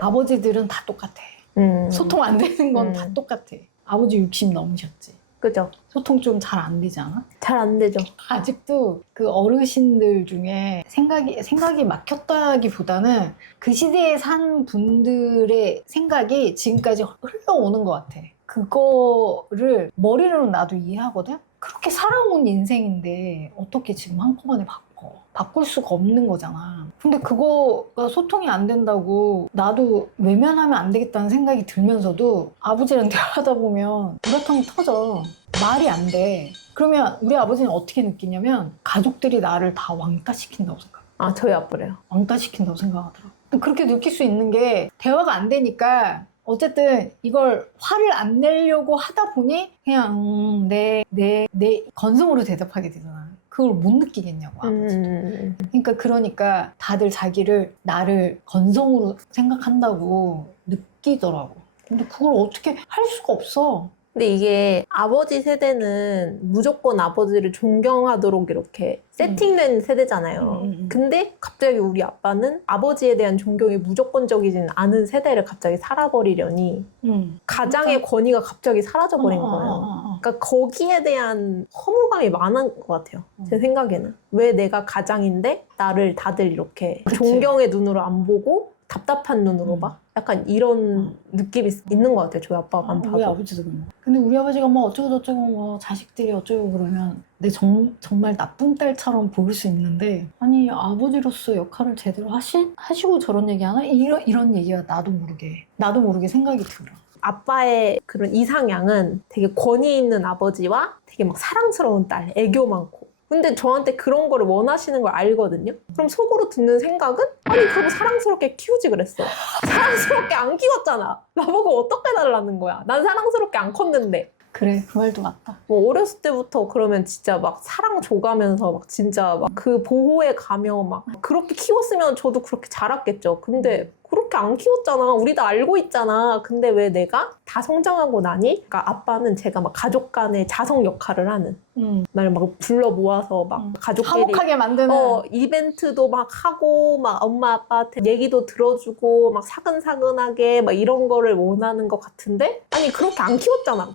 아버지들은 다 똑같아. 음. 소통 안 되는 건 다 음. 똑같아. 아버지 60 넘으셨지. 그죠? 소통 좀 잘 안 되지 않아? 잘 안 되죠. 아직도 그 어르신들 중에 생각이 생각이 막혔다기보다는 그 시대에 산 분들의 생각이 지금까지 흘러오는 것 같아. 그거를 머리로 나도 이해하거든. 그렇게 살아온 인생인데 어떻게 지금 한꺼번에 바꿔? 바꿀 수가 없는 거잖아. 근데 그거가 소통이 안 된다고 나도 외면하면 안 되겠다는 생각이 들면서도 아버지랑 대화하다 보면 우라통이 터져. 말이 안 돼. 그러면 우리 아버지는 어떻게 느끼냐면 가족들이 나를 다 왕따 시킨다고 생각. 아, 저희 아빠래요. 왕따 시킨다고 생각하더라고. 그렇게 느낄 수 있는 게 대화가 안 되니까 어쨌든 이걸 화를 안 내려고 하다 보니 그냥 음, 내, 내, 내 건성으로 대답하게 되잖아. 그걸 못 느끼겠냐고 아버지. 음. 그러니까 그러니까 다들 자기를 나를 건성으로 생각한다고 느끼더라고. 근데 그걸 어떻게 할 수가 없어. 근데 이게 아버지 세대는 무조건 아버지를 존경하도록 이렇게 세팅된 세대잖아요. 음, 음, 음. 근데 갑자기 우리 아빠는 아버지에 대한 존경이 무조건적이진 않은 세대를 갑자기 살아버리려니 응. 가장의 권위가 갑자기 사라져버린 어, 어, 거예요. 어, 어. 그러니까 거기에 대한 허무감이 많은 것 같아요. 제 음. 생각에는. 왜 내가 가장인데 나를 다들 이렇게 그치. 존경의 눈으로 안 보고 답답한 눈으로 음. 봐? 약간 이런 음. 느낌이 있- 있는 것 같아요. 저희 아빠만 아, 봐도. 우리 아버지도 그런 거. 근데 우리 아버지가 뭐 어쩌고 저쩌고 뭐 자식들이 어쩌고 그러면 내 정, 정말 나쁜 딸처럼 보일 수 있는데 아니 아버지로서 역할을 제대로 하시, 하시고 저런 얘기 하나? 이런, 이런 얘기가 나도 모르게 나도 모르게 생각이 들어. 아빠의 그런 이상향은 되게 권위 있는 아버지와 되게 막 사랑스러운 딸, 애교 많고. 근데 저한테 그런 거를 원하시는 걸 알거든요? 그럼 속으로 듣는 생각은? 아니, 그럼 사랑스럽게 키우지 그랬어. 사랑스럽게 안 키웠잖아. 나보고 어떻게 달라는 거야. 난 사랑스럽게 안 컸는데. 그래 그 말도 맞다. 뭐 어렸을 때부터 그러면 진짜 막 사랑 줘가면서 막 진짜 막 그 보호에 가며 막 그렇게 키웠으면 저도 그렇게 자랐겠죠. 근데 그렇게 안 키웠잖아. 우리 다 알고 있잖아. 근데 왜 내가 다 성장하고 나니? 그러니까 아빠는 제가 막 가족 간의 자성 역할을 하는 음. 날 막 불러 모아서 막 음. 가족끼리 화목하게 만드는 어, 이벤트도 막 하고, 막 엄마 아빠한테 얘기도 들어주고, 막 사근사근하게 막 이런 거를 원하는 것 같은데? 아니, 그렇게 안 키웠잖아. 막